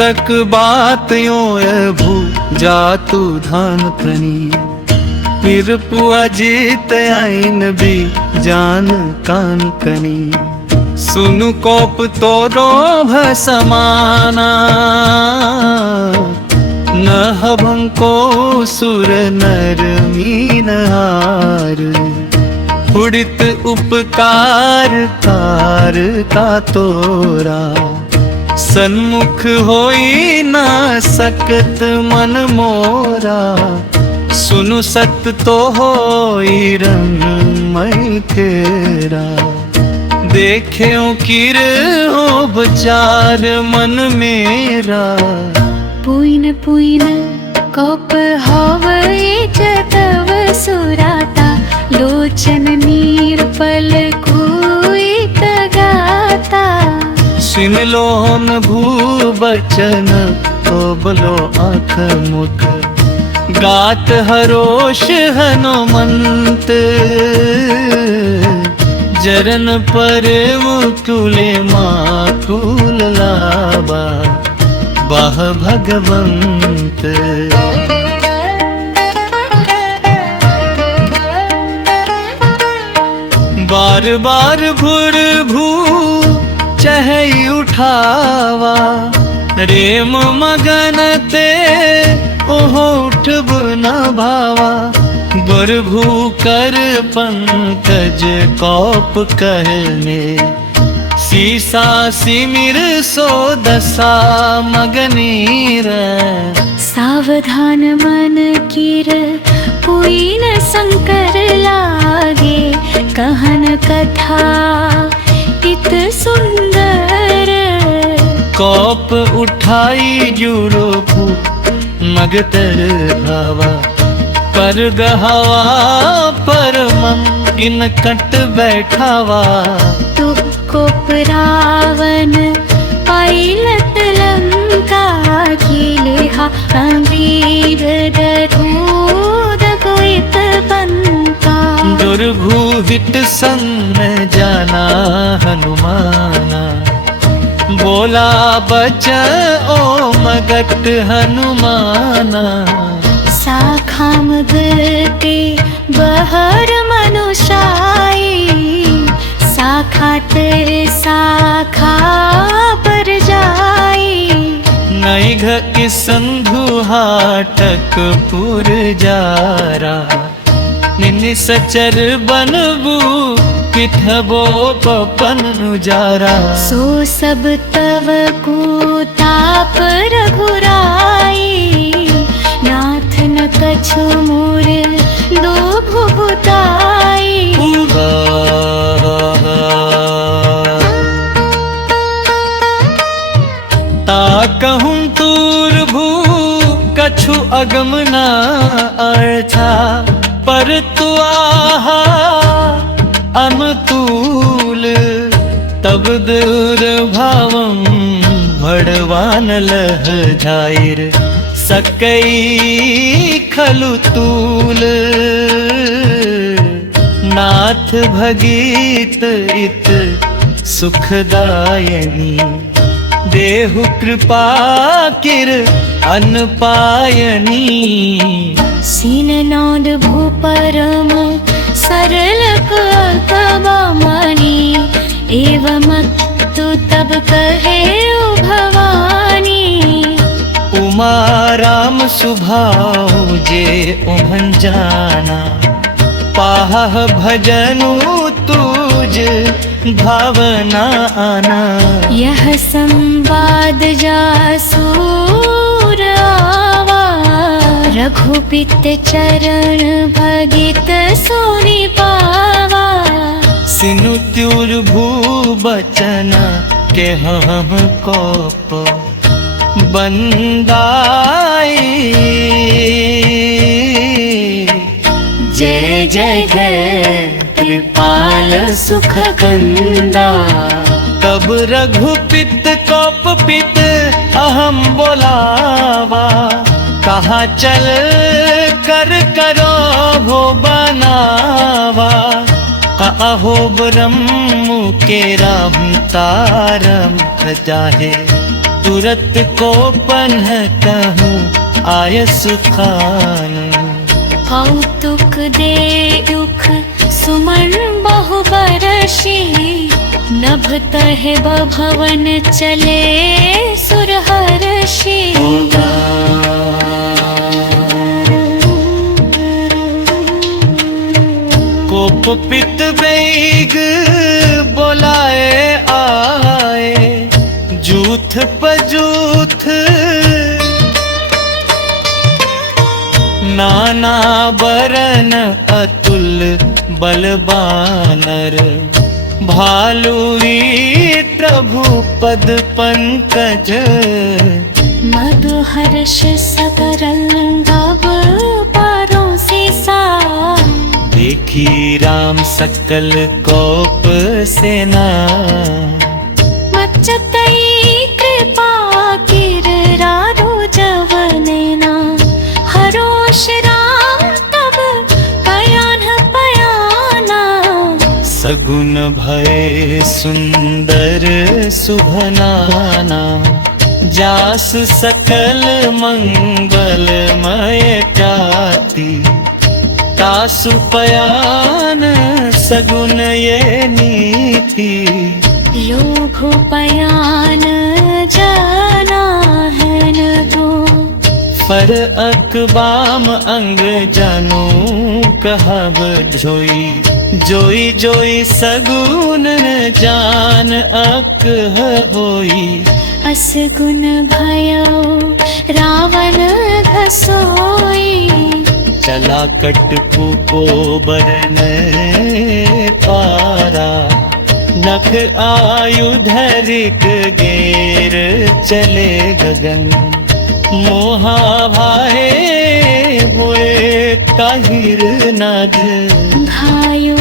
तक बात यो भू जातु धान प्रनी फिर पुआ जीत आइन भी जान कान कनी सुनु कोप तोरो भसमाना न हभंको सुर नर मीनहार उड़ित उपकार कार का तोरा सन्मुख होई ना सकत मन मोरा सुनु सत तो होई रंग मई तेरा देखे किर हो विचार मन मेरा पुइन पुइन कप हवै जतव सुराता लोचन नीर पल कुइत गाता सिन लोन भू बचन तो बलो आँख मुख गात हरोष हनुमंत जरन पर मुकुले माकुल लाबा बाह भगवंत बार बार भुर भू चहई उठावा रेम मगन ते ओहो उठब न भावा बरभू कर पंकज कौप कहने सीसा सिमिर सो दशा मगनीर सावधान मन कीर पुइन शंकर लागे कहन कथा इत सुंदर कौप उठाई जुड़ो फू मगतर भावा पर गहवा पर इन कट बैठावा तुको रावण पाइलत लंका खिलेहा अमीर दूध कोइत बंका दुर्भूहित संग जाना हनुमाना बोला बच ओ मगट हनुमाना साखाम गते बहर मनुषाई साखात साखा पर जाई नैघ संधु हाटक पुर जारा निनि सचर बनबू पिठबो पपन जारा सो सब तव कुताप रघुराई नाथ न कछु मोर दो भुगुताई ता कहूँ तूर भू कछु अगम न अर्था पर तु आहा अनुतूल तब दूर भावम भड़वान लह जाहिर सकई खलु तूल नाथ भगीत इत सुखदायनी देहु कृपा किर अनपायनी सीन नौद भूपरम सरल कबामणि एवं तु तब कहे भवानी उमा राम सुभाव जे उभन जाना पाह भजनु तुझ भावना आना यह संवाद जासूर आवा रघुपीत चरण भगित सुनि पावा सिनु त्युर भू बचन के हम कोप बंदाई जय जय जय कृपाल सुख कंदा तब रघुपित कोप पित अहम बोलावा कहाँ चल कर करो भो बनावा अहो ब्रह्म के राम तारम जाहे तुरत को पन्हतहु आय सुखान। कौतुक दे दुख सुमन बहु बरषि, नभ तहे भवन चले सुरहर्षि। कोप पित बेग बोलाए आए, जूथ पजूथ नाना बरन अतुल बलबानर। भालुई प्रभु पद पंकज, मधुहर्ष सकरंगव परोसिसा। देखी राम सकल कोप सेना, मच्चतई कृपा किररारु जवनेना। हरोष राम तब कयान पयाना, सगुन भय सुंदर सुभनाना। जास सकल मंगलमय जाति, तासु पयान सगुन ये नीति। लोभो पयान जाना है न तो, पर अकबाम अंग जानू कहब जोई। जोई जोई सगुन जान अक होई। असगुन भयो रावण घसोई। चला कटपु को बरन पारा, नख आयुधरिक गेर चले गगन। मोहा भाए हुए काहिर नद, भायो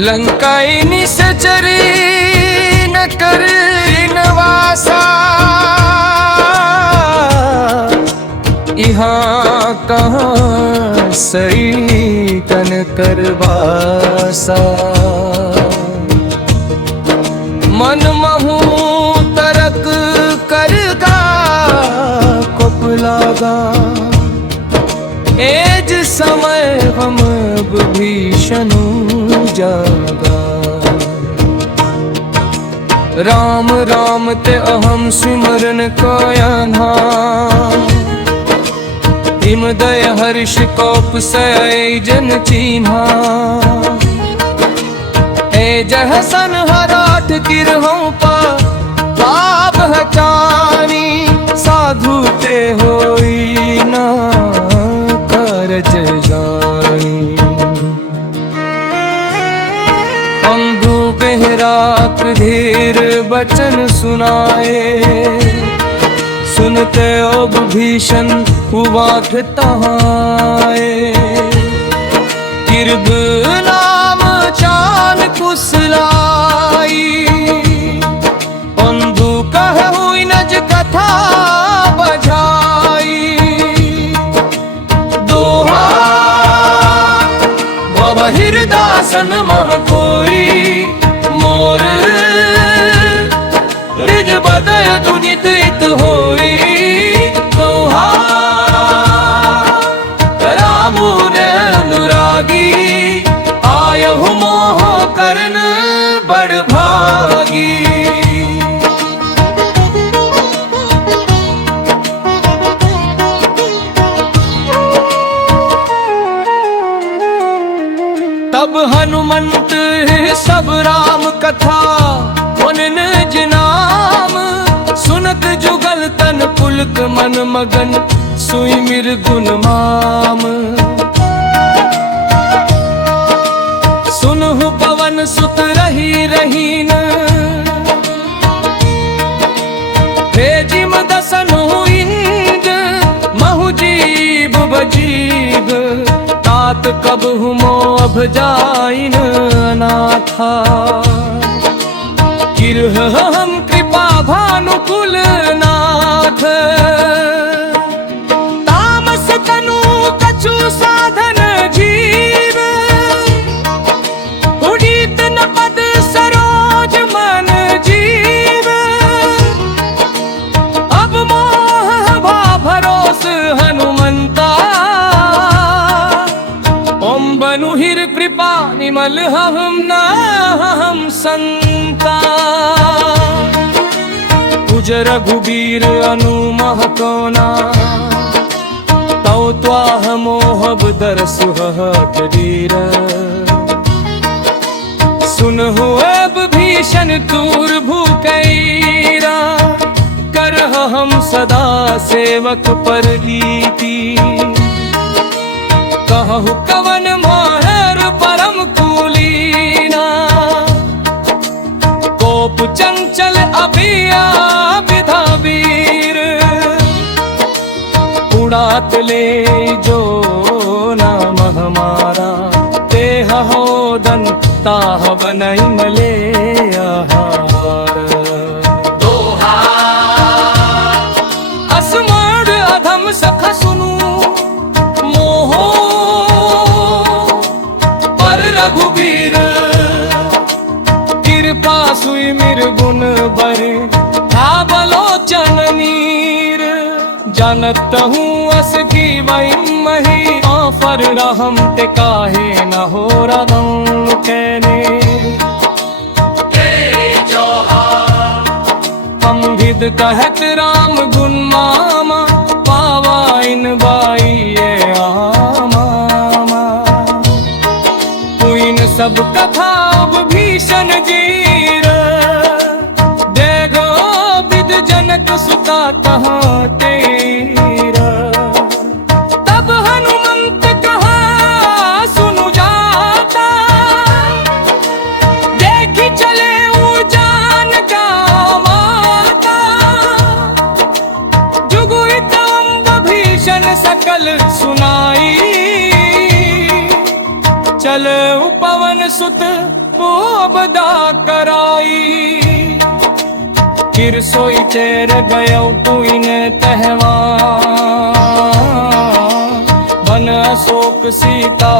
लंकाई निसचरी न कर नवासा। यहाँ कहाँ सई तन करवासा। मन महू तरक करगा कुप लागा। एज समय हम भीषणु जागा। राम राम ते अहम सिमरन कयान्हा। हिम दय हर्ष कोप सय जन चीन्हा। ए जह सन हराठ किरहों पा पाप हचानी। साधु ते होई ना करज जानी। अंधु बेहरा धीर बचन सुनाए। सुनते अब भीषण हुआ तहाए। किरब नाम चाल कुसलाई। अंधु कह हुई नज कथा बजाई। दोहा भव हृदासन मह कोई। मोर रिज बदय दुनित इत होई। दोहा रामु ने अनुरागी। आयहु मोह करन बड़ भागी। तब हनुमंत सब राम कथा पुलक मन मगन सुई मिर गुण माम। सुनहु पवन सुत रही रहीन, भेजिम दसनु इंद महु जीव बजीव। तात कब हुमो अब जाइन अनाथा, गिरह हम कृपा भानुकुल नाथ। तामस तनु कछु साधन जीव, उदित न पद सरोज मन जीव। अब मोह भा भरोस हनुमंता, ओम बनु हिर कृपा निमल हम न हम संता। तुज रघुबीर अनु महकोना, तौ त्वाह मोहब दरसु हठीर। सुनहु अब भीषण तूर भूकैरा, करह हम सदा सेवक पर लीती। कहु कवन मोहर परम कुलीना, कोप चंचल अभिया विधा वीर। उड़ात ले जो नाम हमारा, तेह होदन ताह बनई मले आहार। दोहा असमण अधम सख सुनु, मोहो पर रघुबीर। कृपा सुई मिर गुण बरे, बलोचन नीर। जानत हूँ अस की वही मही, आफर रहम ते काहे न हो रदम कहने। हम विद कहत राम गुण मामा, पावा इन बाई ये आमा। पुइन सब कथा अब भीषण जीर, देखो विद जनक सुता कहाँ तेरा। तब हनुमंत कहा सुनु जाता, देखी चले जान का माता। जुगुत अम्ब भीषण सकल सुनाई, चले पवन सुत पोबदा कराई। फिर सोई चेर गयो पुइन तहवा, बन अशोक सीता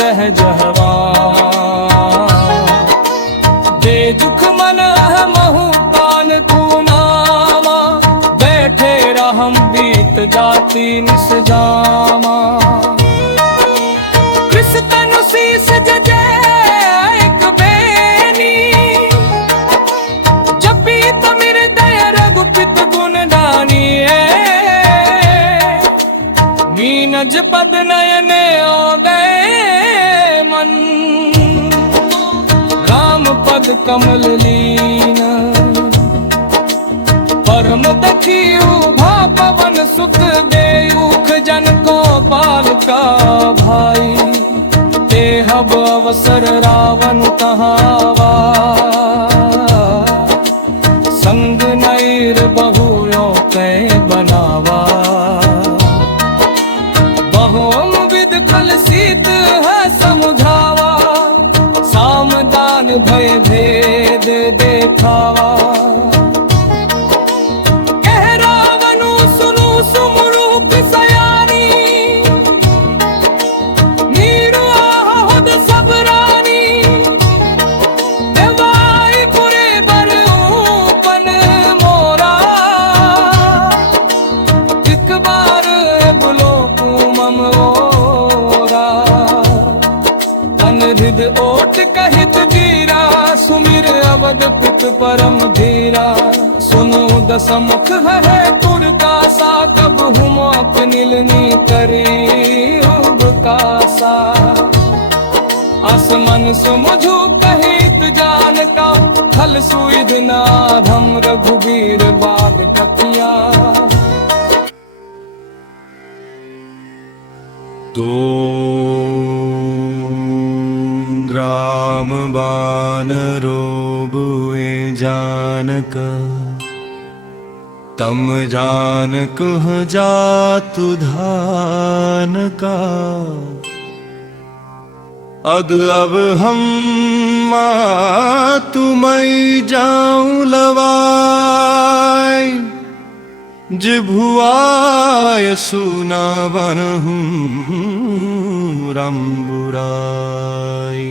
रह जहवा। दे दुख मन महु पान तू नामा, बैठे रहम बीत जाती निस जामा। कृष तनु शीस जजे एक बेनी, जपी तमिर दय रघुपित गुण दानी। मीनज पद नयने ओ गए मन, राम पद कमल लीन। परम दखियु भा पवन सुत, देयुख जन को बाल का भाई। तेहब अवसर रावण कहावा, संग नैर बहुयो कै बनावा। बहुम विद खल सीत है समझावा, सामदान भय भेद देखावा। कह रावणु सुनु सुमरूप सयानी, नीरु आहोद सब रानी। देवाई पुरे बरूपन मोरा, एक बार बुलो मम ओरा। अनहृद ओट कहित जीरा, सुमिर अवध पित परम धीरा। सुनो दसमुख है तुर का सा, कब हुम अपनिलनी करी उबकासा। असमन सुमझु कहित जान का, फल सुइध नाधम रघुबीर बाग तकिया। तो ग्राम बानरो बुए जानक तम जानक जातु धान का अद अब हम तुम्हें जाऊं लवाई जिभुआय सुना बनहूं रंबुराई।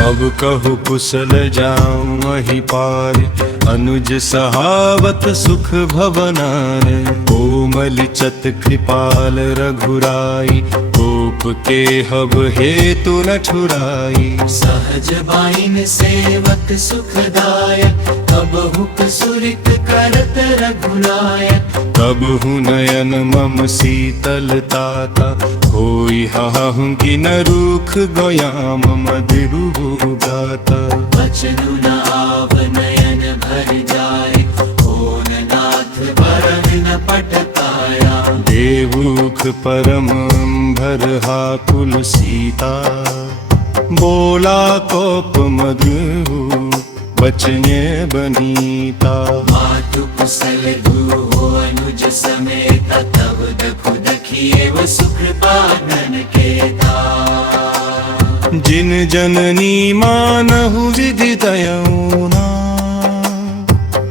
अब कहु कुशल जाऊं वही पार अनुज सहावत सुख भवनार कोमल चत कृपाल रघुराई कोप के हब हेतु न छुराई। सहज बाइन सेवक सुखदायक कबहु सुरित करत रघुनायक। कबहु नयन मम शीतलता होई हहु कि न रूख गोयाम मधुरु गाता। बचनु न आव नयन भर जाए ओन नाथ बरन न पटकाया। देवुख परम भर हाकुल सीता बोला कोप मधु बचने बनीता। मातु कुशल दुहो अनुज समेत तब दखु दखिए व सुकृपानन केता। जिन जननी मानहु विधि दयऊना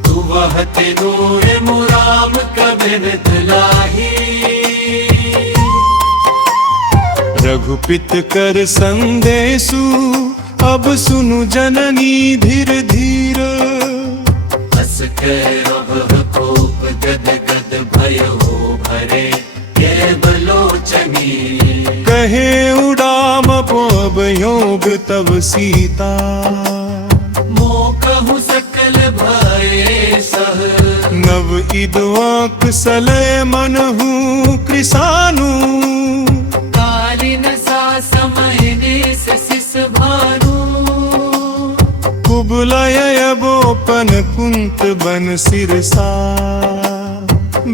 तू वहते दूर मुराम कबिन दुलाही। रघुपित कर संदेशु अब सुनु जननी धीर धीर। हस कर अब कोप गद गद भय हो भरे केवलोचनी। कहे उड़ाम पोब योग तब सीता मोकहु सकल भय सह। नव इदवाक सलय मनहु कृसानु। कालिन सा समय ने शिस भानु। कुबलय बोपन कुंत बन सिरसा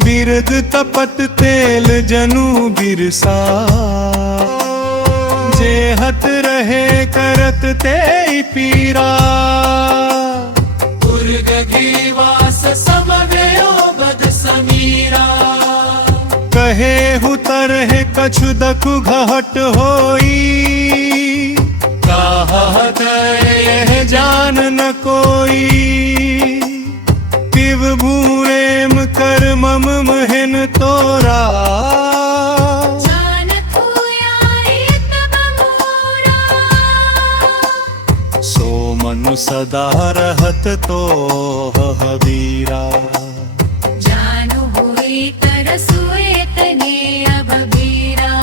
बिरद तपत तेल जनु बिरसा। जेहत रहे करत ते पीरा उर्गीवास समव्यो बद समीरा। कहे हुतर है कछु दखु घहट होई। कहत यह जान न कोई पिव भूरेम कर मम महन तोरा। सो मनु सदा रहत तो हबीरा। जानु हुई तरसुए तने अब बीरा।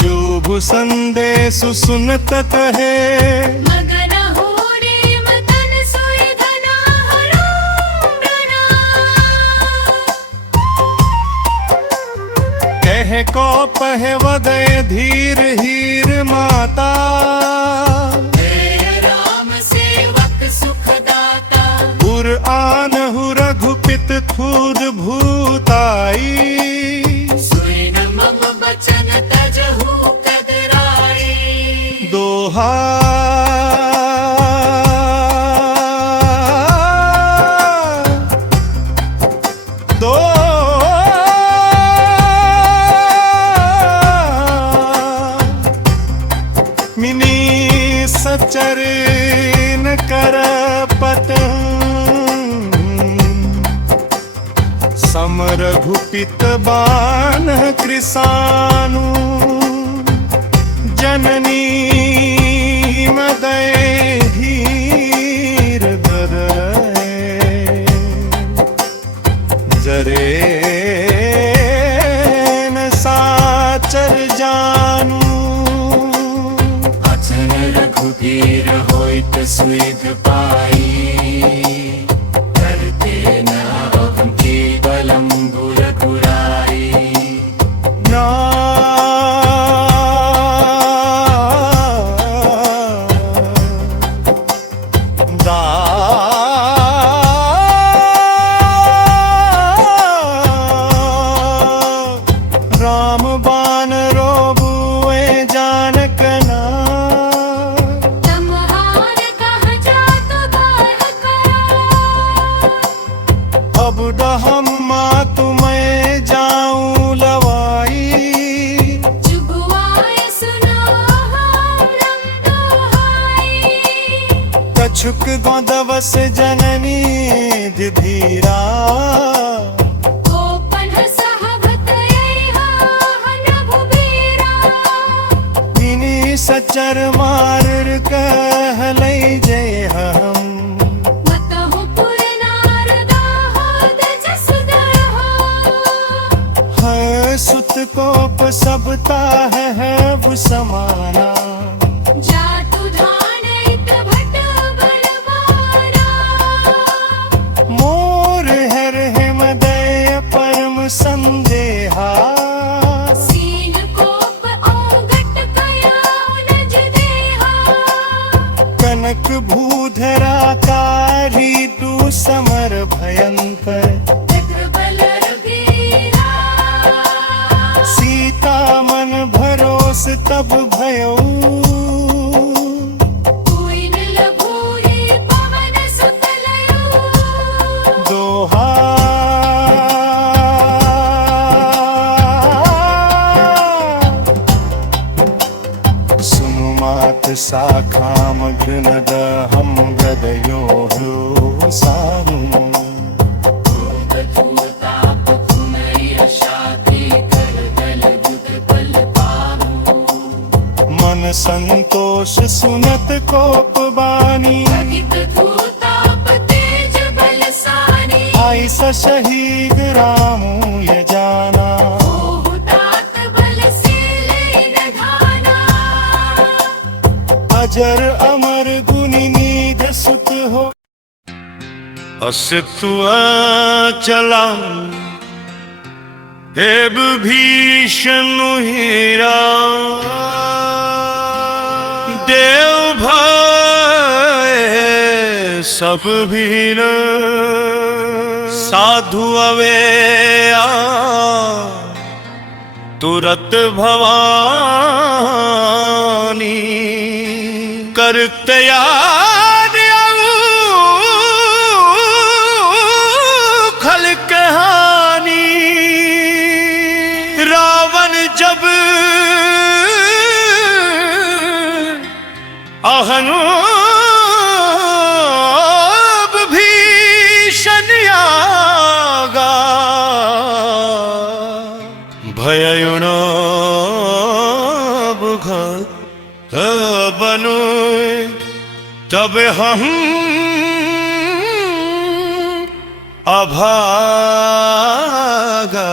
जो भु संदेश सुनत कहे मगन हो रे मदन सोए धना हरुंडना। कह को पहे वदय धीर हीर माता। राम सेवक सुखदाता। पुर आनहु रघुपित थूर भूताई। सुन मम बचन तजहु कदराई। दोहा दो मिनी सचर न कर पत समर घुपित बान कृसानु। जननी मदय धीर धरय जरे न साचर जानू। अचन रघुबीर होइत सुध पाई। करते न अब केवलम गुर गुराई। ना दा शुक गोदवस जननी धीरा कोपन सहवत नभुबीरा इनी सचर मार कह लई जय हम मतहु पुर नारदा दज सुदरहो है सुत कोप सबता है वो समाना जातु धानैत भट बलवाना मोर हर हिमदय परम संदेहा सीन कोप औगट कया नज देहा कनक भूधरा कारी तू समर भयंकर चक्र बल रघुवीरा सीता मन भरोस तब भयो कोइन लघुरी पवन सुत लयो दोहा सुनु मात साखाम घृणद हम हृदयो सानु मन संतोष सुनत कोप बानी हित धूताप तेज बलसानी आई शहीद रामू ये जाना ओहु तात बल से लई न धाना अजर अमर गुनी निध सुत हो असतुआ चला हे विभीषण हीरा देव भय सब भीर साधु अवेया तुरत भवानी कर तैयार खल कहानी रावण जब अहनूब भीषण आगा भययुणोब बनु तब हम अभागा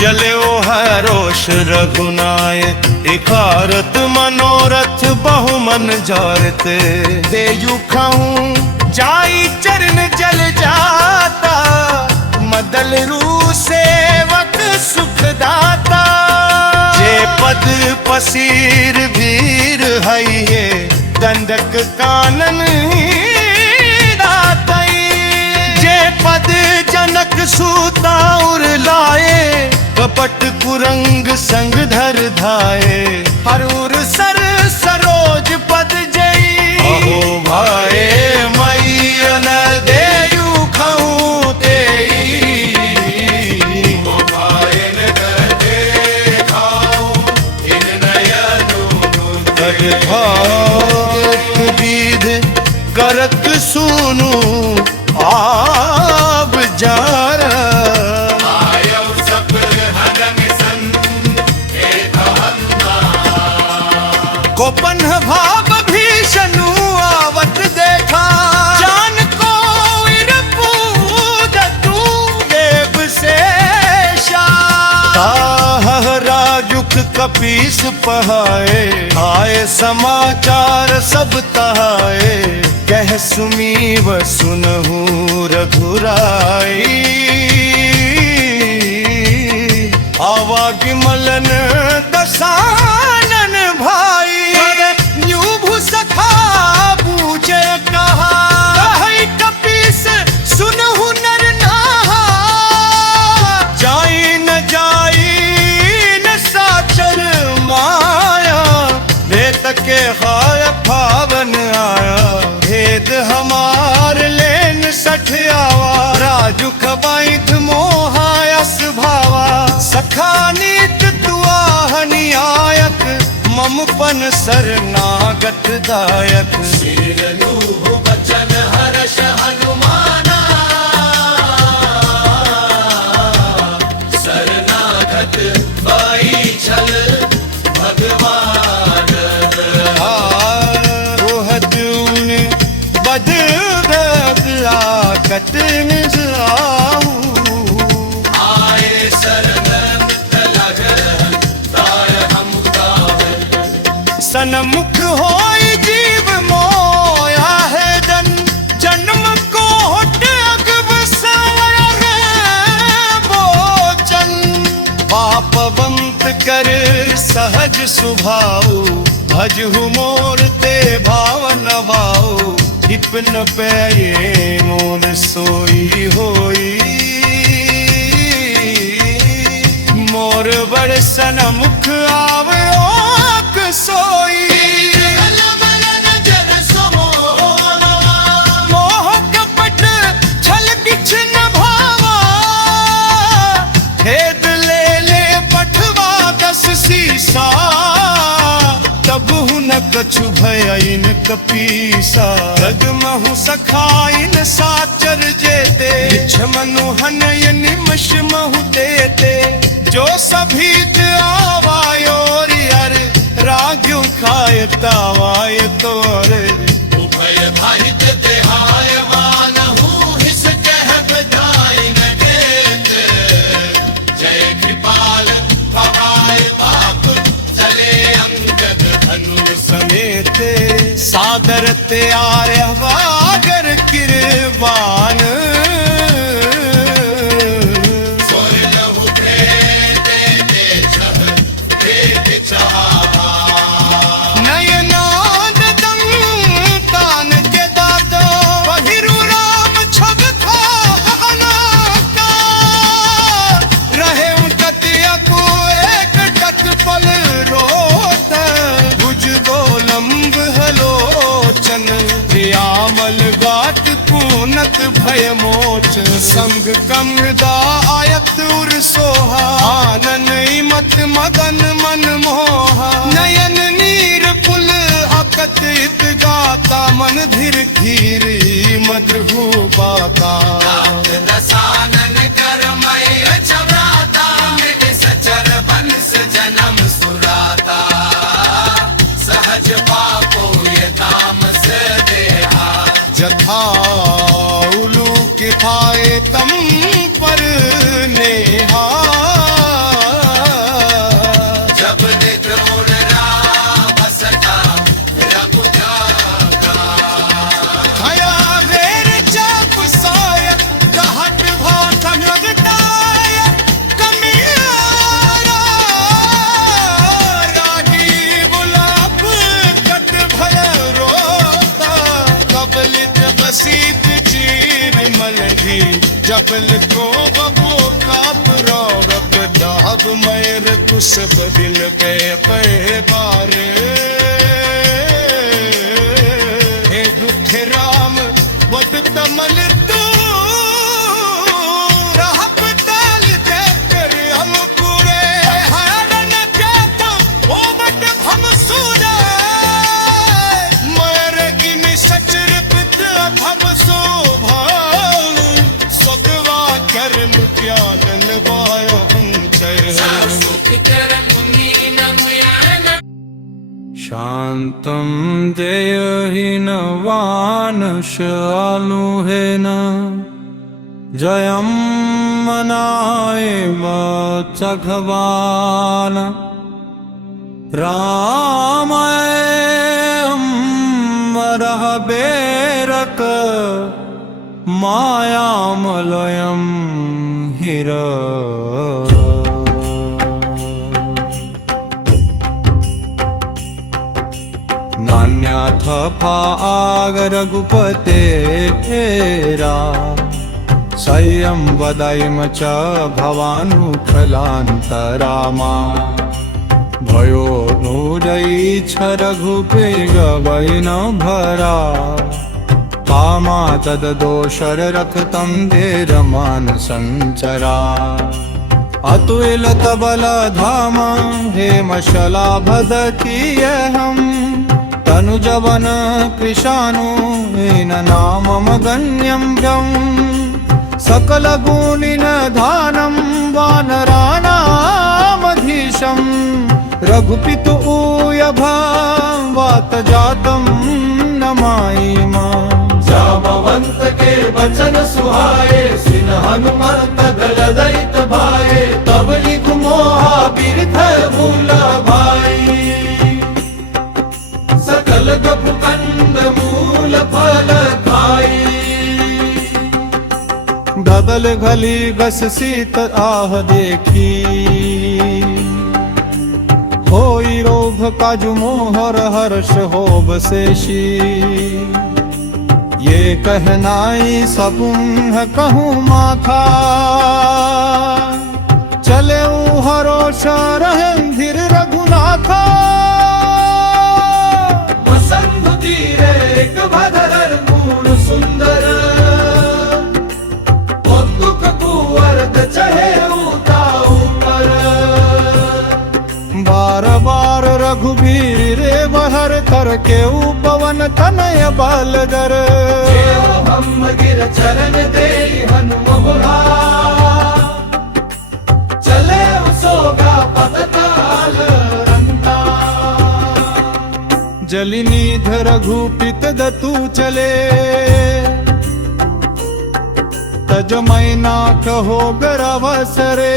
जल्यो है रोष रघुनाय इकारत मनोरथ बहुमन जारत देयु खाऊं जाई चरण जल जाता मदल रू सेवक सुखदाता जे पद पसीर वीर है ये दंडक कानन दातई जे पद जनक सूता उर लाए कपट कुरंग संग धर धाये हरूर सर सरोज पद जई अहो भाए मैयन देयु खाऊं तेई ओ भाएन दे खाऊं इन नयनु कर भाग विध करक सुनु आब जार कोपन भाव भीषणु आवत देखा जान को इरपूदतु देव शेषा ताह राजुक कपीस पहाए आए समाचार सब तहाए कह सुमीव सुनहु रघुराई आवा विमलन दसानन भाई यूभु सखा पूछे कहा कहि कपीस सुनहु नर नाहा जाई न साचर माया भेद के हाय भावन आया भेद खानीत तुआहनि आयत ममपन शरणागत दायक शीलनूह बचन हर्ष हनुमाना शरणागत पाई छल भगवान रोहत उन बद आकत निज आहू आए शरण लग तार हम गावे सनमुख होई जीव मोया है जन्म को होट अगब साया है बोचन पापवंत कर सहज सुभाऊ भजहु मोर ते भाव नवाऊ हिपन पैये मोर सोई होई मोर बड़ सनमुख आवे ओक सोई मोह कपट छल किछ न भावा खेद ले पठवा दस सीसा तब न कछु भयइन कपीसा जगमहु सखाइन साचर जेते मनु हनय निमश महु देते जो सभी आवायोर अर राग्यु खाय तावाय तोर उभय भाहित देहाय मानहु हिस कह बधाई न देत जय कृपाल भवाय बाप चले अंगद धनु समेत सादर ते आर्यवागर किरबान नयनाद दंतान के दातो बहिरु राम छब खाना का रहे कतिया को एक टक पल रोत भुज गोलंब हलोचन प्रियामल गात पूनत भय मोच संग कमदा आयत उर सोहा आनन मत मगन मन मोहा नयन नीर पुल अकत इत गाता मन धीर धीर मधुरहु बाता दसानन करमय चवराता मिट सचर बंस जन्म सुराता सहज पापो ये तामस देहा जथा उलू किफाए तम पर नेहा जब निद्रोण राम सता रघु जागा हया वेर चाप साय कहट भाषण लगताय कमियारा रागी बुलाप कट भय रोता कबलित बसीत चीर मलगी जबल को बबो काप रौरक दाब मैर कुश बदिल पे बार हे दुख राम बद तमल तू रहब ताल दे कर हम पूरे हरण जात ओ बट हम सूरे मर इन सचर पित हम शोभा सदवा कर्म त्यागन वाय शान्तं देयहीनवानशालुहेन जयं मनाएव चघवान रामयं वरः बेरक मायामलयं हिर नान्याथ फाग रघुपते संयम वदयम च भवानुफलान्तरामा भयो नूरई छ रघुपेग वैन भरा कामा तद दोषर रखतं धीरमान संचरा अतुलित बल धाम हेमशलाभद कियहम् तनुजवन कृशानु येन नामम गण्यं व्यम् सकल गुणिन धानं वानराणामधीशम् रघुपितु ऊयभावात जातं नमामि मां जामवंत के वचन सुहाए सिन हनुमंत दल दैत भाए तब लिखु मोहा बिरथ मूल भाई सकल गप कंद मूल फल खाई ददल घली गस सीत आह देखी होई रोभ काजु मोहर हर्ष होब शेषी ये कहनाई सपुंह कहूँ माथा चले हरोष रंधिर रघुनाथा वसंत तीरे एक भदर गुण सुंदर दुख कुवर्त चहे उता ऊपर बार बार रघुबीर रे बहर तर के पवन तनय बाल दर हम गिर चरण दे हनुमहुरा चले सोगा पतताल रंता जलिनीध रघुपित दतु चले तज मैना कहो गरवसरे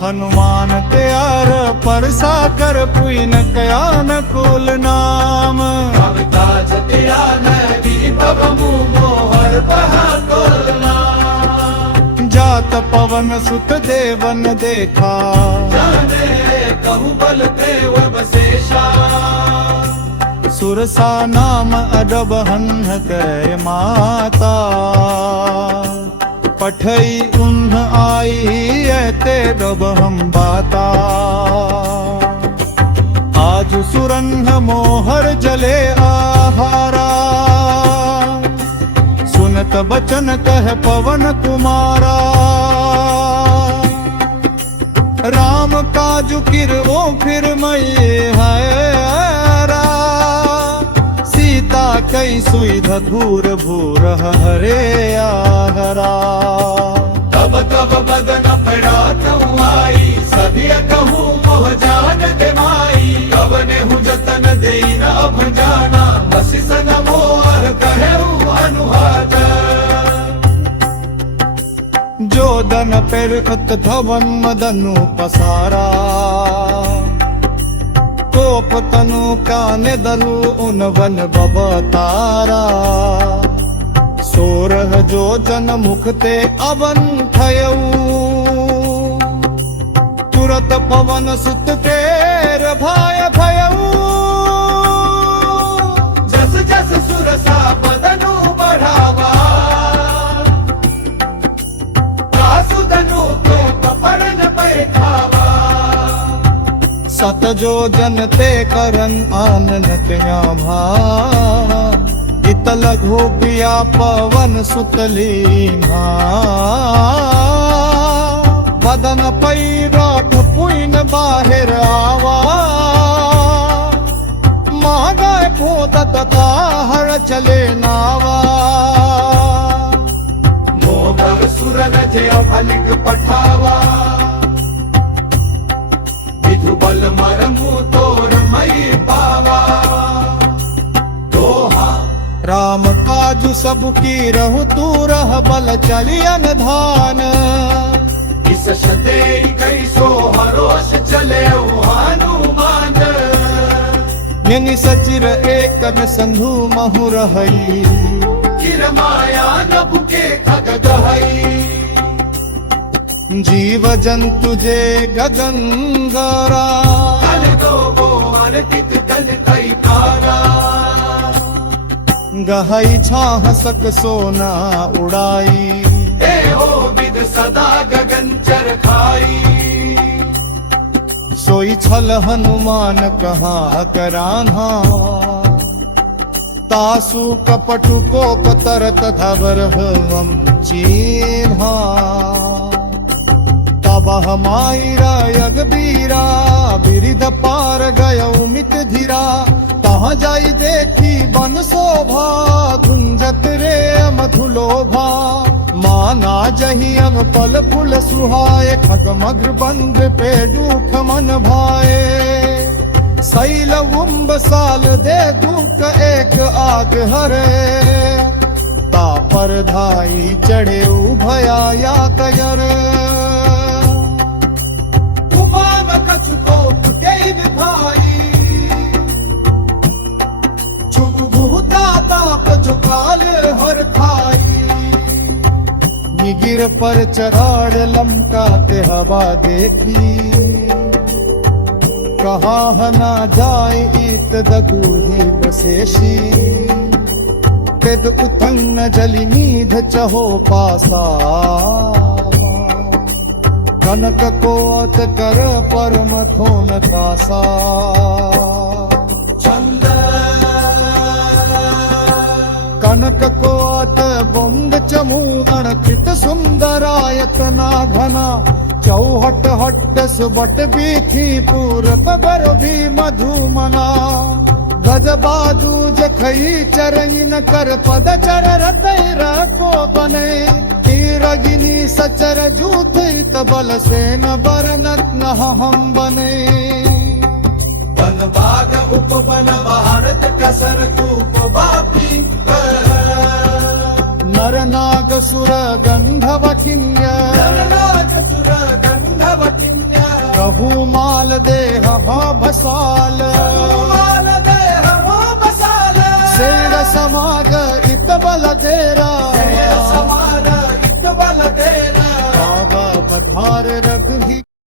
हनुमान त्यार परसा कर पुइन कयान कुल नाम ताज तेरा नबी पव मोहर पहा कोलना जात पवन सुत देवन देखा जाने कहु बल देव बसेशा सुरसा नाम अडब हन्ह कै माता पठई उन्ह आई ऐते डब हम बाता आज सुरन्ह मोहर जले आहारा सुनत बचन कह पवन कुमारा राम काजु किरवो फिर मई हैरा सीता कई सुई धूर भूर हरे आहरा तब तब बदन पड़ा आई सभी कहूँ मोह जान के माई कवने हूँ जतन दे न भजाना बसी सन मोहर कहे अनुहार जो दन पेर खत धवन मदनु पसारा कोप तनु काने दलु उन वन बबतारा सोरह जो जन मुख ते अवन थयऊ तुरत पवन सुत तेर भाय भयऊ जस जस सुरसा बदनु बढ़ावा कासुदनु तो कपरन पैठावा सत जो जन ते करन आनन त्या भा इत लघु पिया पवन सुतली बदन पै राठ पुइन बाहिर आवा मागाय पोतत ताहर चले नावा मोहर सुरन जय फलिक पठावा विधु बल मरमु तोर मई पावा दोहा राम काजु सब की रहु तू रह बल चलियन धान इस शते कई सो हरोष चले हनुमान यनि सचिर एकन संधु महु रहई किर माया नभ के खग गहई जीव जंतु जे गगन गरा कल दो मोहन कित कल कई पारा गहई छाह सक सोना उड़ाई ए हो विद सदा गगन चर खाई सोई छल हनुमान कहाँ करान्हा तासु कपटु कोप तरत धवर हम चिन्हा तब हमारा यग बीरा बिरिध पार गय मित धीरा तहाँ जाई देखी बन शोभा गुंजत रे मधुलोभा माना जही अंग पल फुल सुहाए खगमग्र बंध पे दुख मन भाए शैल उम्ब साल दे दुख एक आग हरे ता पर धाई चढ़े उभया या तयर उमान कछु को कई भाई छुप भूता ताप झुकाल हर खाई निगिर पर चराड़ लमका के हवा देखी कहा न जाए ईत दगूही बसेशी पेद उतंग जली नीध चहो पासा कनक कोत कर परम थोन तासा कनक कोत बुंद चमूगण कृत सुंदरायतना घना चौहट हट सुबट बीथी पूरत बर भी मधुमना गज बाजू जखई चरइन कर पद चर रतई को बने तीरगिनी सचर जूथ बल सेन बरनत न हम बने वन बाग उपवन भारत कसर कूप बापी नर नाग सुर गंधव किन्य सुर गंधव किन्या प्रभु माल देह भसाल माल देह बसाल शेर समाग इत बल तेरा समार इत बल तेरा बाबा पधार रघु